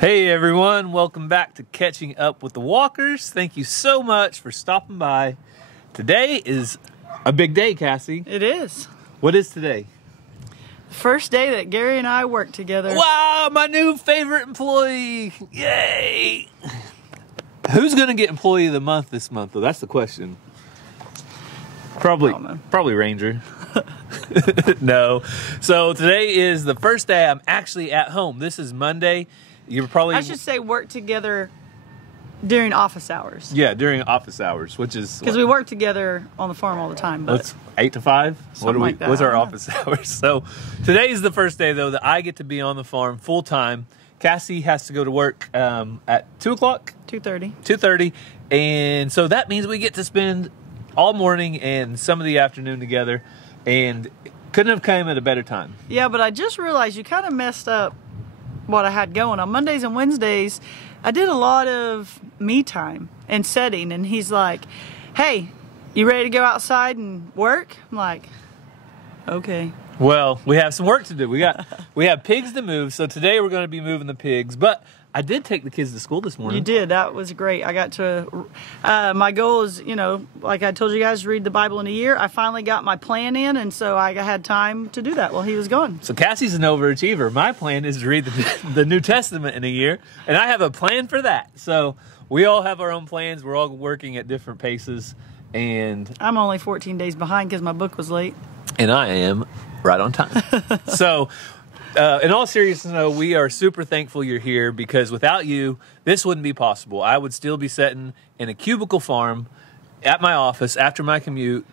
Hey everyone, welcome back to Catching Up with the Walkers. Thank you so much for stopping by. Today is a big day, Cassie. It is. What is today? The first day that Gary and I work together. Wow, my new favorite employee. Yay! Who's gonna get employee of the month this month though? That's the question. Probably Ranger. No. So today is the first day I'm actually at home. This is Monday. I should say work together during office hours. Yeah, during office hours, which is because we work together on the farm all the time. But it's 8 to 5. Like that. What's our office hours? So today is the first day though that I get to be on the farm full time. Cassie has to go to work at 2 o'clock. 2:30. 2:30, and so that means we get to spend all morning and some of the afternoon together, and couldn't have come at a better time. Yeah, but I just realized you kind of messed up what I had going on Mondays and Wednesdays. I did a lot of me time and setting, and he's like, "Hey, you ready to go outside and work?" I'm like, "Okay." Well, we have some work to do. We have pigs to move, so today we're going to be moving the pigs. But I did take the kids to school this morning. You did. That was great. I got to, my goal is, you know, like I told you guys, read the Bible in a year. I finally got my plan in, and so I had time to do that while he was gone. So Cassie's an overachiever. My plan is to read the New Testament in a year, and I have a plan for that. So we all have our own plans. We're all working at different paces, and I'm only 14 days behind because my book was late. And I am right on time. So in all seriousness, though, we are super thankful you're here, because without you, this wouldn't be possible. I would still be sitting in a cubicle farm at my office after my commute,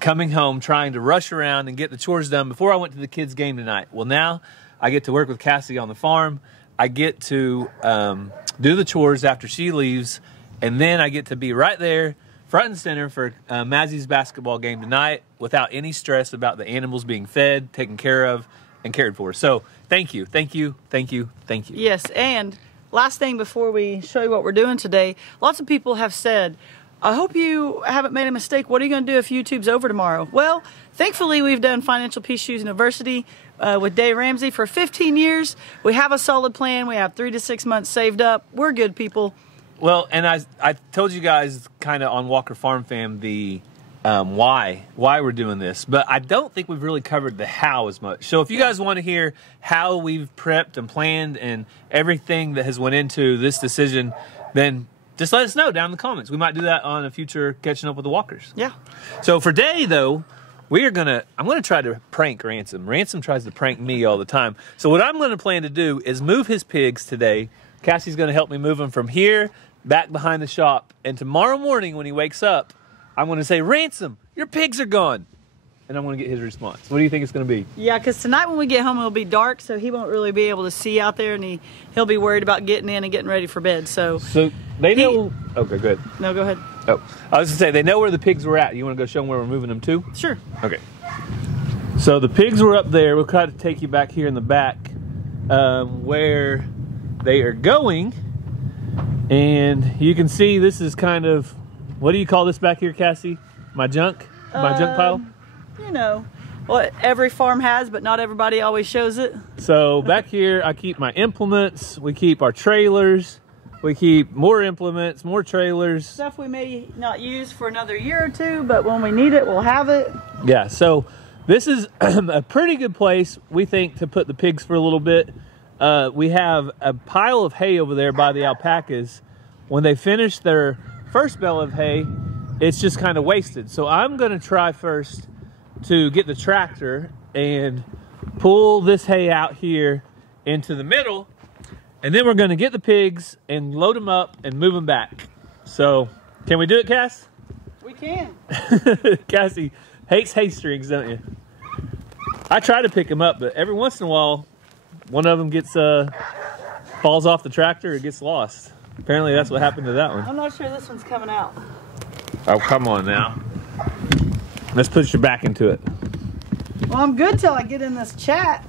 coming home, trying to rush around and get the chores done before I went to the kids' game tonight. Well, now I get to work with Cassie on the farm. I get to do the chores after she leaves, and then I get to be right there, front and center for Mazzie's basketball game tonight without any stress about the animals being fed, taken care of, and cared for. So thank you, thank you, thank you, thank you. Yes, and last thing before we show you what we're doing today, lots of people have said, I hope you haven't made a mistake. What are you going to do if YouTube's over tomorrow? Well, thankfully we've done Financial Peace Shoes University with Dave Ramsey for 15 years. We have a solid plan. We have 3 to 6 months saved up. We're good people. Well, and I told you guys kind of on Walker Farm Fam the why we're doing this, but I don't think we've really covered the how as much. So if you guys want to hear how we've prepped and planned and everything that has went into this decision, then just let us know down in the comments. We might do that on a future Catching Up with the Walkers. Yeah. So for today though, I'm gonna try to prank Ransom. Ransom tries to prank me all the time. So what I'm gonna plan to do is move his pigs today. Cassie's gonna help me move them from here back behind the shop, and tomorrow morning when he wakes up, I'm going to say, Ransom, your pigs are gone. And I'm going to get his response. What do you think it's going to be? Yeah, because tonight when we get home, it'll be dark, so he won't really be able to see out there, and he'll be worried about getting in and getting ready for bed. So they know... Okay, good. No, go ahead. Oh, I was going to say, they know where the pigs were at. You want to go show them where we're moving them to? Sure. Okay. So the pigs were up there. We'll try to take you back here in the back where they are going. And you can see this is kind of... What do you call this back here, Cassie? My junk? My junk pile? You know, what every farm has, but not everybody always shows it. So back here, I keep my implements. We keep our trailers. We keep more implements, more trailers. Stuff we may not use for another year or two, but when we need it, we'll have it. Yeah, so this is a pretty good place, we think, to put the pigs for a little bit. We have a pile of hay over there by the alpacas. When they finish their first bale of hay, it's just kind of wasted. So I'm going to try first to get the tractor and pull this hay out here into the middle, and then we're going to get the pigs and load them up and move them back. So can we do it, Cass? We can. Cassie hates hay strings, don't you? I try to pick them up, but every once in a while one of them gets falls off the tractor or gets lost. Apparently that's what happened to that one. I'm not sure this one's coming out. Oh, come on now. Let's put your back into it. Well, I'm good till I get in this chat.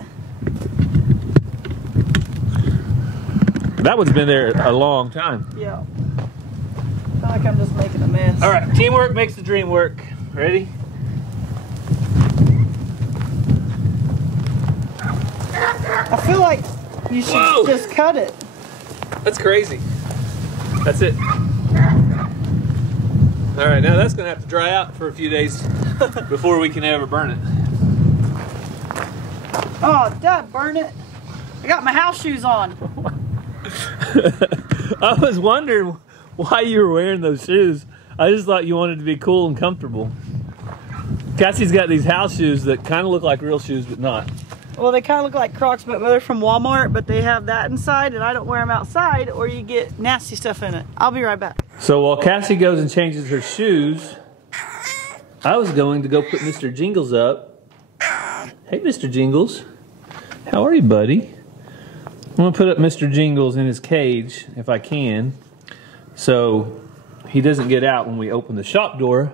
That one's been there a long time. Yeah. I feel like I'm just making a mess. All right, teamwork makes the dream work. Ready? I feel like you should just cut it. That's crazy. That's it. All right, now that's gonna have to dry out for a few days before we can ever burn it. Oh, Dad, burn it. I got my house shoes on. I was wondering why you were wearing those shoes. I just thought you wanted to be cool and comfortable. Cassie's got these house shoes that kind of look like real shoes, but not. Well, they kind of look like Crocs, but they're from Walmart, but they have that inside, and I don't wear them outside, or you get nasty stuff in it. I'll be right back. So while Cassie goes and changes her shoes, I was going to go put Mr. Jingles up. Hey, Mr. Jingles. How are you, buddy? I'm going to put up Mr. Jingles in his cage, if I can, so he doesn't get out when we open the shop door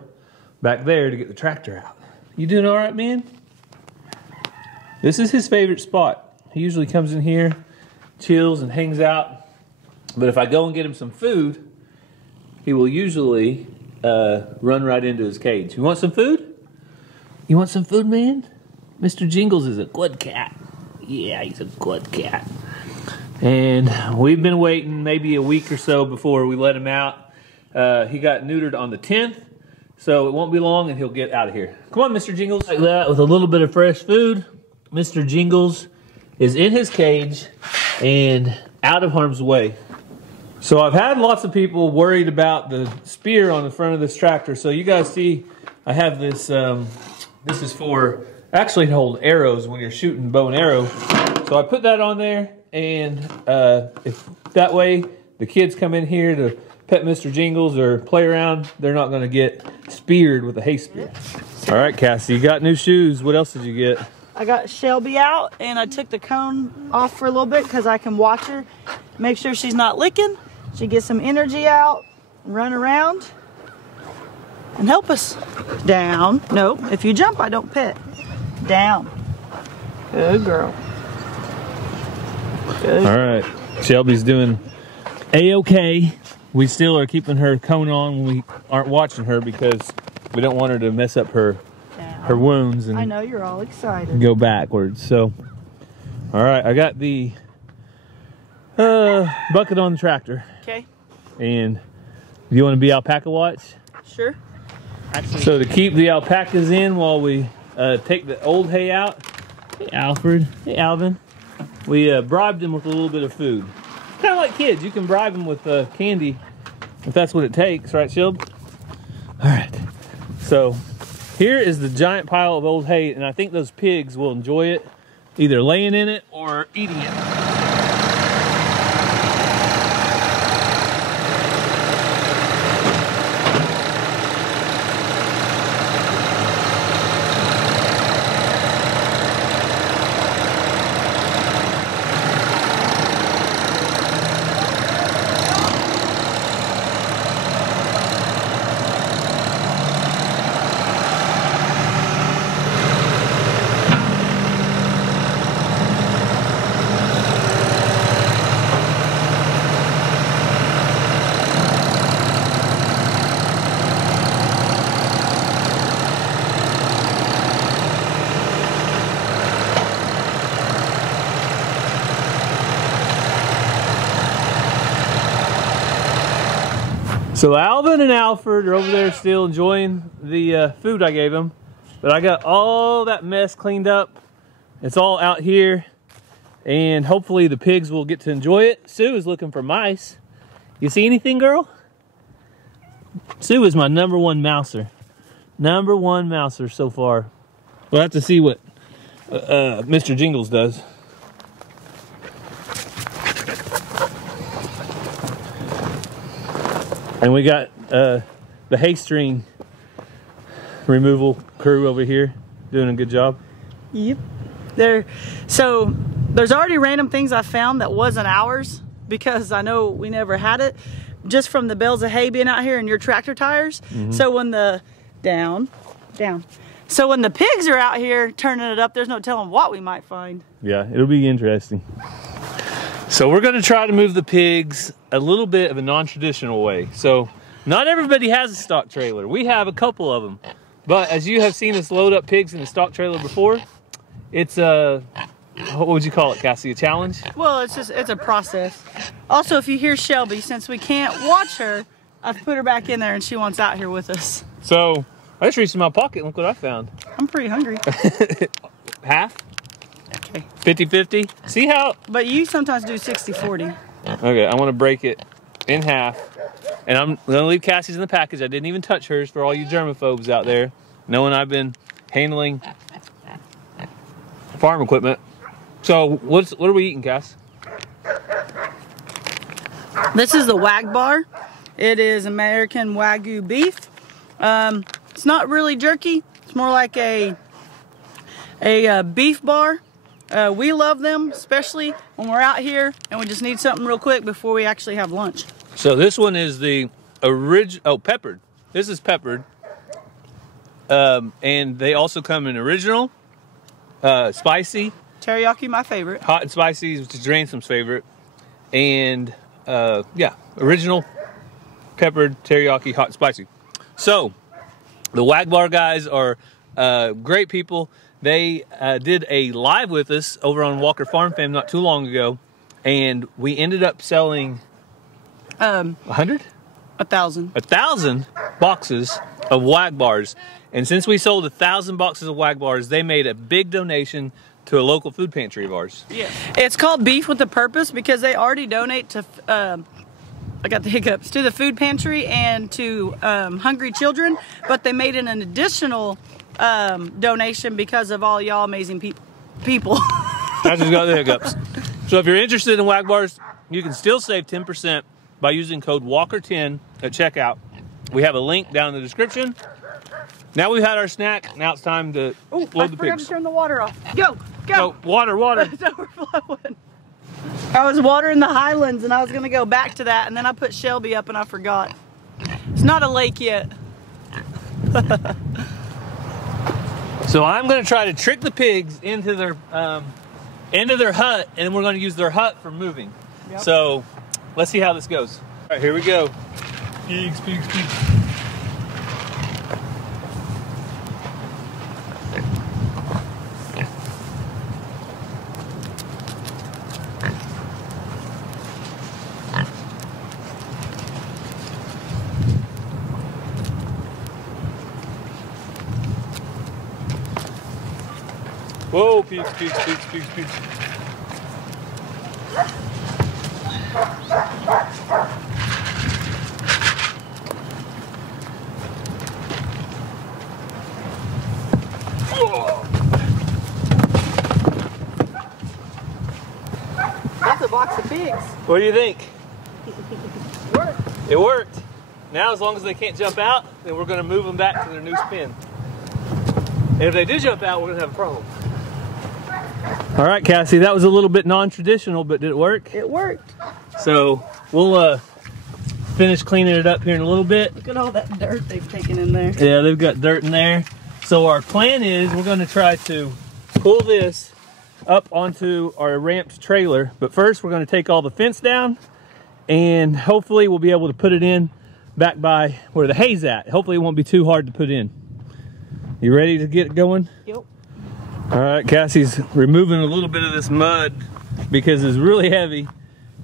back there to get the tractor out. You doing all right, man? This is his favorite spot. He usually comes in here, chills, and hangs out. But if I go and get him some food, he will usually run right into his cage. You want some food? You want some food, man? Mr. Jingles is a good cat. Yeah, he's a good cat. And we've been waiting maybe a week or so before we let him out. He got neutered on the 10th, so it won't be long and he'll get out of here. Come on, Mr. Jingles. Like that, with a little bit of fresh food. Mr. Jingles is in his cage and out of harm's way. So I've had lots of people worried about the spear on the front of this tractor. So you guys see I have this, this is for actually to hold arrows when you're shooting bow and arrow. So I put that on there, and if that way the kids come in here to pet Mr. Jingles or play around, they're not going to get speared with a hay spear. All right, Cassie, you got new shoes. What else did you get? I got Shelby out, and I took the cone off for a little bit because I can watch her, make sure she's not licking. She gets some energy out, run around, and help us. Down. No, if you jump, I don't pet. Down. Good girl. Good. All right, Shelby's doing A-okay. We still are keeping her cone on when we aren't watching her because we don't want her to mess up her wounds and I know you're all excited. Go backwards. So, all right, I got the bucket on the tractor. Okay. And you want to be alpaca watch? Sure. So to keep the alpacas in while we take the old hay out. Hey, Alfred. Hey, Alvin. We bribed him with a little bit of food. Kind of like kids. You can bribe them with candy if that's what it takes, right, Shield? All right. So here is the giant pile of old hay, and I think those pigs will enjoy it, either laying in it or eating it. So Alvin and Alfred are over there still enjoying the food I gave them, but I got all that mess cleaned up. It's all out here, and hopefully the pigs will get to enjoy it. Sue is looking for mice. You see anything, girl? Sue is my number one mouser. Number one mouser so far. We'll have to see what Mr. Jingles does. And we got the hay string removal crew over here doing a good job. Yep. So there's already random things I found that wasn't ours because I know we never had it, just from the bales of hay being out here and your tractor tires. Mm-hmm. So when the down. So when the pigs are out here turning it up, there's no telling what we might find. Yeah, it'll be interesting. So we're going to try to move the pigs a little bit of a non-traditional way. So not everybody has a stock trailer. We have a couple of them. But as you have seen us load up pigs in a stock trailer before, it's a what would you call it, Cassie? A challenge? Well, it's a process. Also, if you hear Shelby, since we can't watch her, I've put her back in there and she wants out here with us. So I just reached in my pocket and look what I found. I'm pretty hungry. Half? Okay. 50-50? See how? But you sometimes do 60-40. Okay, I want to break it in half. And I'm going to leave Cassie's in the package. I didn't even touch hers for all you germaphobes out there, knowing I've been handling farm equipment. So what are we eating, Cass? This is the Wag Bar. It is American Wagyu beef. It's not really jerky. It's more like a beef bar. We love them, especially when we're out here and we just need something real quick before we actually have lunch. So this one is the original, peppered. This is peppered. And they also come in original, spicy. Teriyaki, my favorite. Hot and spicy, which is Ransom's favorite. And yeah, original, peppered, teriyaki, hot and spicy. So the Wag Bar guys are great people. They did a live with us over on Walker Farm Fam not too long ago. And we ended up selling 100? 1,000. 1,000 boxes of Wag Bars. And since we sold 1,000 boxes of Wag Bars, they made a big donation to a local food pantry of ours. Yeah. It's called Beef with a Purpose because they already donate to, I got the hiccups, to the food pantry and to hungry children. But they made an additional donation because of all y'all amazing people. I just got the hiccups. So if you're interested in Wag Bars, you can still save 10% by using code WALKER10 at checkout. We have a link down in the description. Now we've had our snack. Now it's time to load the I forgot pigs. to turn the water off. Go, go. Oh, water. It's overflowing. I was watering the highlands and I was gonna go back to that and then I put Shelby up and I forgot. It's not a lake yet. So I'm gonna try to trick the pigs into their hut, and we're gonna use their hut for moving. Yep. So let's see how this goes. All right, here we go. Pigs. Whoa, pigs. That's a box of pigs. What do you think? Work. It worked. Now, as long as they can't jump out, then we're going to move them back to their new spin. And if they do jump out, we're going to have a problem. All right, Cassie, that was a little bit non-traditional, but did it work? It worked. So we'll finish cleaning it up here in a little bit. Look at all that dirt they've taken in there. Yeah, they've got dirt in there. So our plan is we're going to try to pull this up onto our ramped trailer. But first, we're going to take all the fence down, and hopefully we'll be able to put it in back by where the hay's at. Hopefully it won't be too hard to put in. You ready to get it going? Yep. All right, Cassie's removing a little bit of this mud because it's really heavy,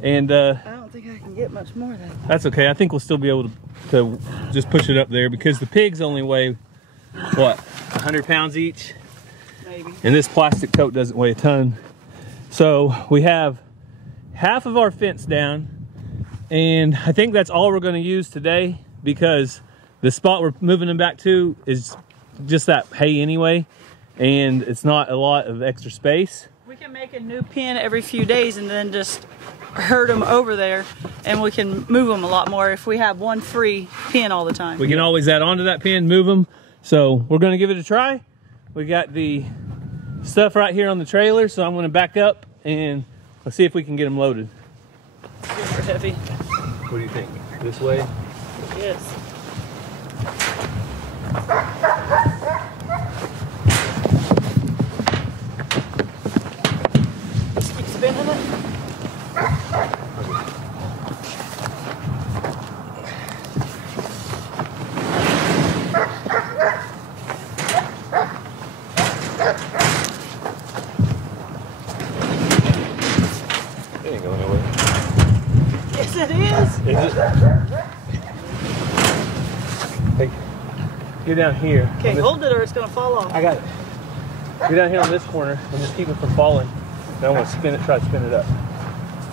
and I don't think I can get much more of that. that's okay. I think we'll still be able to just push it up there because the pigs only weigh, what, 100 pounds each? Maybe. And this plastic tote doesn't weigh a ton. So we have half of our fence down, and I think that's all we're going to use today because the spot we're moving them back to is just that hay anyway, and it's not a lot of extra space. We can make a new pen every few days and then just herd them over there, and we can move them a lot more if we have one free pen all the time. We can always add on to that pen, move them. So we're going to give it a try. We got the stuff right here on the trailer, so I'm going to back up and let's see if we can get them loaded. Super heavy. What do you think? This way? Yes. Just keep spinning it. Yes, it is. Is it? Hey, get down here. Okay, hold it or it's gonna fall off. I got it. Get down here on this corner and just keep it from falling. Then I'm gonna spin it, try to spin it up.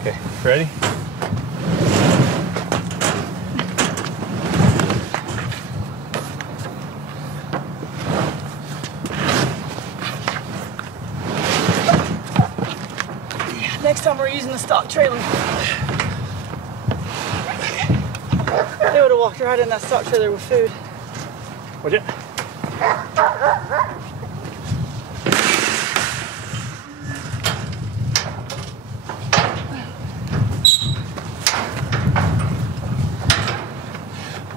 Okay, ready? Next time we're using the stock trailer. They would have walked right in that stock trailer with food. Watch it.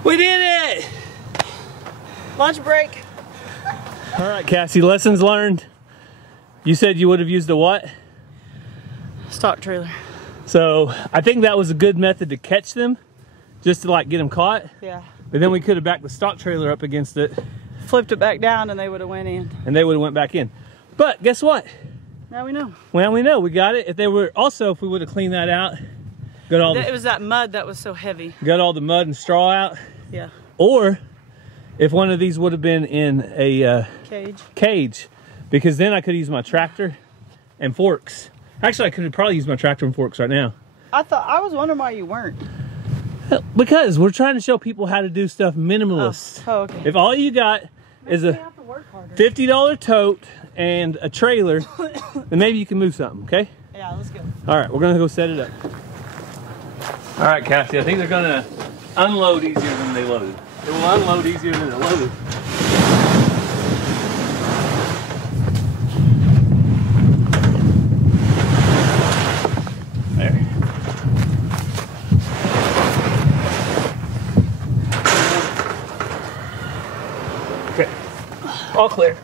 We did it! Lunch break. All right, Cassie, lessons learned. You said you would have used a what? Stock trailer. So I think that was a good method to catch them, just to like get them caught. Yeah. But then we could have backed the stock trailer up against it. Flipped it back down and they would have went in. And they would have went back in. But guess what? Now we know. Well, we know we got it. If they were also, if we would have cleaned that out, It was that mud that was so heavy. got all the mud and straw out. Yeah. Or if one of these would have been in a cage, because then I could use my tractor and forks. Actually, I could probably use my tractor and forks right now. I was wondering why you weren't. Because we're trying to show people how to do stuff minimalist. Oh, okay. If all you got is a $50 tote and a trailer, then maybe you can move something, okay? Yeah, let's go. All right, we're gonna go set it up. All right, Cassie, I think they're gonna unload easier than they load. It will unload easier than it loaded. There. Okay, all clear.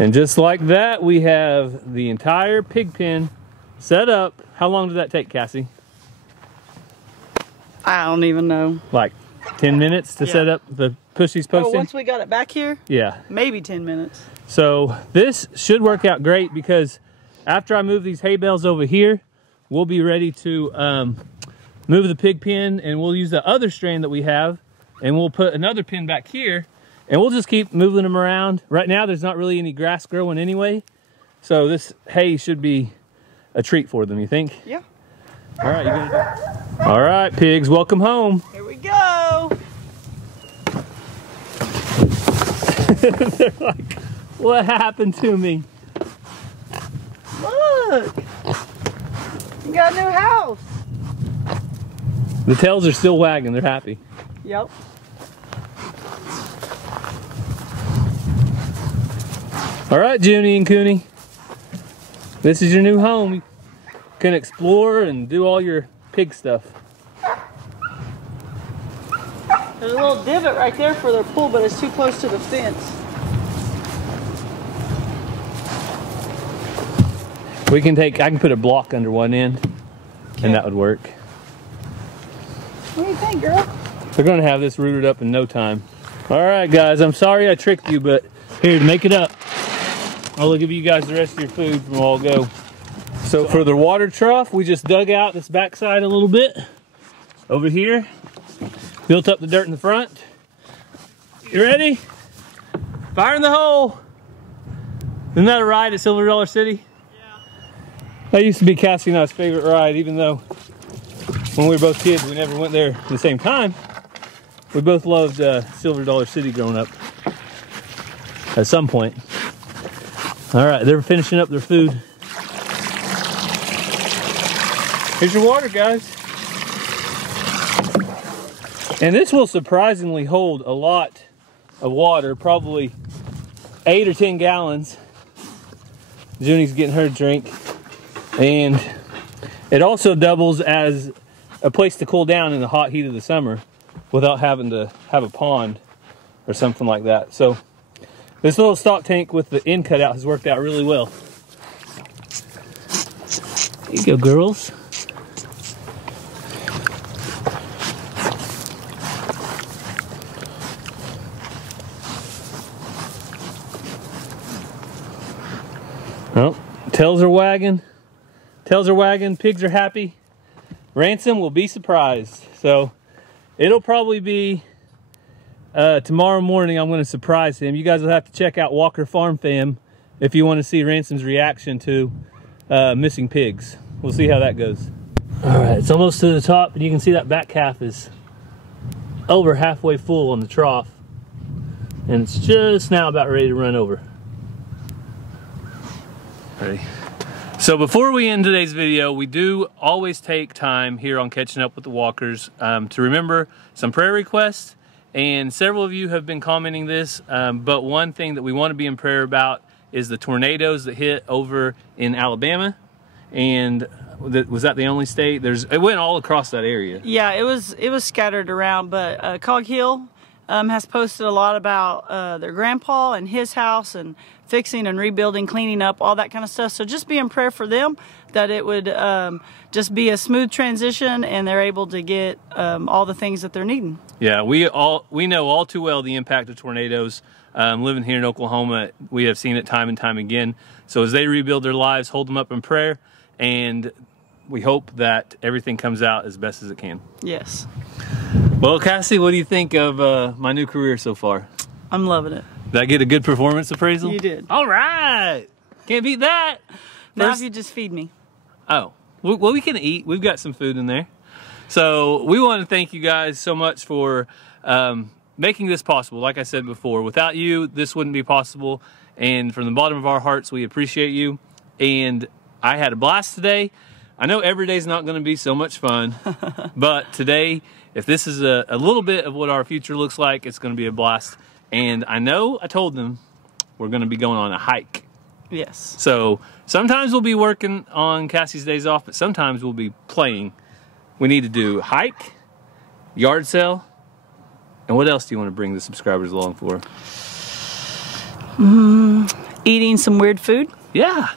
And just like that, we have the entire pig pen set up. How long did that take, Cassie? I don't even know. Like 10 minutes to set up the push these posts in? Once we got it back here? Yeah. Maybe 10 minutes. So this should work out great because after I move these hay bales over here, we'll be ready to move the pig pen, and we'll use the other strand that we have and we'll put another pin back here. And we'll just keep moving them around. Right now, there's not really any grass growing anyway. So this hay should be a treat for them, you think? Yeah. All right, you gonna do it? All right, pigs, welcome home. Here we go. They're like, what happened to me? Look. You got a new house. The tails are still wagging, they're happy. Yep. All right, Junie and Cooney, this is your new home. You can explore and do all your pig stuff. There's a little divot right there for their pool, but it's too close to the fence. I can put a block under one end, and that would work. What do you think, girl? They're gonna have this rooted up in no time. All right, guys, I'm sorry I tricked you, but here, to make it up, I'll give you guys the rest of your food and we'll all go. So for the water trough, we just dug out this backside a little bit over here, built up the dirt in the front. You ready? Fire in the hole. Isn't that a ride at Silver Dollar City? Yeah. That used to be Cassie and I's favorite ride, even though when we were both kids, we never went there at the same time. We both loved Silver Dollar City growing up at some point. All right, they're finishing up their food. Here's your water, guys. And this will surprisingly hold a lot of water, probably 8 or 10 gallons. Junie's getting her drink. And it also doubles as a place to cool down in the hot heat of the summer without having to have a pond or something like that. So this little stock tank with the end cut out has worked out really well. There you go, girls. Oh, tails are wagging. Tails are wagging. Pigs are happy. Ransom will be surprised. So it'll probably be tomorrow morning. I'm going to surprise him. You guys will have to check out Walker Farm Fam if you want to see Ransom's reaction to missing pigs. We'll see how that goes. All right, it's almost to the top, and you can see that back calf is over halfway full on the trough, and it's just now about ready to run over. Ready? So before we end today's video, we do always take time here on Catching Up with the Walkers to remember some prayer requests, and several of you have been commenting this, but one thing that we want to be in prayer about is the tornadoes that hit over in Alabama. And was that the only state? It went all across that area. Yeah, it was scattered around, but Cog Hill has posted a lot about their grandpa and his house and fixing and rebuilding, cleaning up, all that kind of stuff. So just be in prayer for them that it would just be a smooth transition and they're able to get all the things that they're needing. Yeah, we know all too well the impact of tornadoes. Living here in Oklahoma, we have seen it time and time again. So as they rebuild their lives, hold them up in prayer, and we hope that everything comes out as best as it can. Yes. Well, Cassie, what do you think of my new career so far? I'm loving it. Did I get a good performance appraisal? You did. All right. Can't beat that. Now if you just feed me. Oh, well, we can eat. We've got some food in there. So we want to thank you guys so much for making this possible. Like I said before, without you, this wouldn't be possible. And from the bottom of our hearts, we appreciate you. And I had a blast today. I know every day's not going to be so much fun, but today, if this is a little bit of what our future looks like, it's going to be a blast. And I know I told them we're going to be going on a hike. Yes. So sometimes we'll be working on Cassie's days off, but sometimes we'll be playing. We need to do hike, yard sale, and what else do you want to bring the subscribers along for? Eating some weird food. Yeah.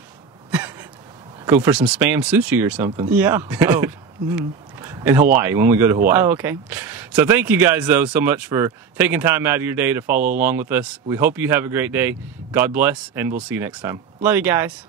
Go for some spam sushi or something. Yeah. Oh. In Hawaii, when we go to Hawaii. Oh, okay. So thank you guys, though, so much for taking time out of your day to follow along with us. We hope you have a great day. God bless, and we'll see you next time. Love you guys.